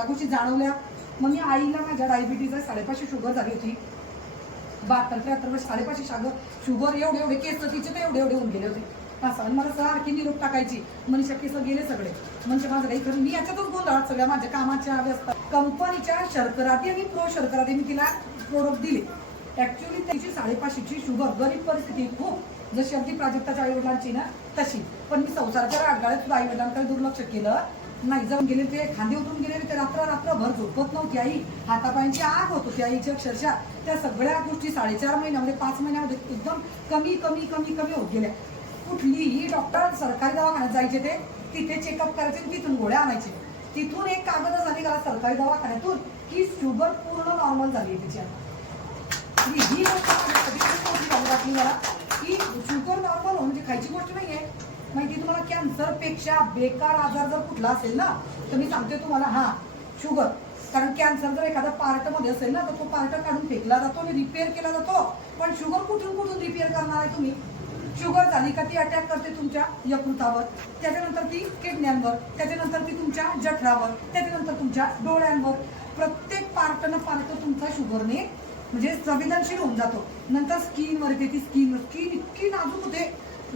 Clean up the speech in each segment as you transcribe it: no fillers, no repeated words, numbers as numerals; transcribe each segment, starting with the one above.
सगळ्या गोष्टी जाणवल्या. मग मी आईला माझ्या डायबिटीज 550 शुगर झाली होती, 72-73 वर्ष 550 शुगर, एवढे केस तिचे तर एवढे होऊन गेले होते असं. आणि मला सारखी निरोप टाकायची, मनीषा केस गेले सगळे. म्हणजे माझं काही खरं, मी याच्यातच गोंधळात सगळ्या माझ्या कामाच्या व्यस्त. कंपनीच्या शर्कराती आणि प्रो शर्कराती मी तिला प्रोडक्ट दिले. ऍक्च्युअली त्याची 550ची शुगर, गरीब परिस्थिती खूप, जशी अगदी प्राजक्ताच्या आईवडिलांची ना तशी. पण मी संसाराच्या आगाळ्यात आईवडिलांकडे दुर्लक्ष केलं नाही. जाऊन गेले ते, खांदे उतरून गेले ते, रात्रभर झोपत नव्हती आई, हातापायांची आग होत होती आईची अक्षरशः. त्या सगळ्या गोष्टी 4.5 महिन्यामध्ये 5 महिन्यामध्ये एकदम कमी कमी कमी कमी होत गेल्या. कुठलीही डॉक्टर सरकारी दवाखान्यात जायचे, ते तिथे चेकअप करायचे, तिथून गोळ्या आणायचे. तिथून एक कागद झाली का सरकारी दवाखान्यातून की शुगर पूर्ण नॉर्मल झाली तिची. ही गोष्ट वाटली मला की शुगर नॉर्मल म्हणजे खायची गोष्ट नाहीये. माहिती तुम्हाला, कॅन्सर पेक्षा बेकार आजार जर कुठला असेल ना तर मी सांगते तुम्हाला, हा शुगर. कारण कॅन्सर जर एखादा पार्ट मध्ये असेल ना तर तो पार्ट काढून फेकला जातो आणि रिपेअर केला जातो. पण शुगर कुठून रिपेअर करणार आहे तुम्ही? शुगर झाली का ती अटॅक करते तुमच्या यकृतावर, त्याच्यानंतर ती किडन्यांवर, त्याच्यानंतर ती तुमच्या जठरावर, त्याच्यानंतर तुमच्या डोळ्यांवर. प्रत्येक पार्ट तुमचा शुगरने म्हणजे संवेदनशील होऊन जातो. नंतर स्किनवर येते, ती स्किन इतकी नाजूक होते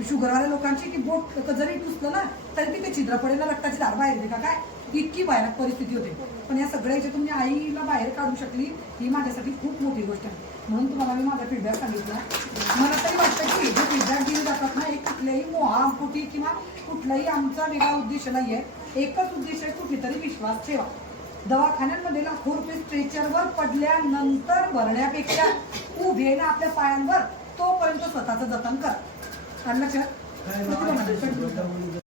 शुगरवाल्या लोकांची की बोट जरी टुसलं ना तरी तिथे छिद्र पडेल, रक्ताची धार बाहेर येते का काय, इतकी भयानक परिस्थिती होते. पण या सगळ्या याच्यातून मी आईला बाहेर काढू शकली, ही माझ्यासाठी खूप मोठी गोष्ट आहे. म्हणून तुम्हाला मी माझा फीडबॅक सांगितला. मला तरी वाटतं की जे फीडबॅक दिले जातात ना, हे कुठल्याही मोहापोटी किंवा कुठलाही आमचा वेगळा उद्देश नाहीये. एकच उद्देश आहे, कुठली तरी विश्वास ठेवा. दवाखान्यांमध्ये लाखो रुपये स्ट्रेचरवर पडल्यानंतर भरण्यापेक्षा उभे ना आपल्या पायांवर तोपर्यंत स्वतःचं जतन कर. आणि लक्षात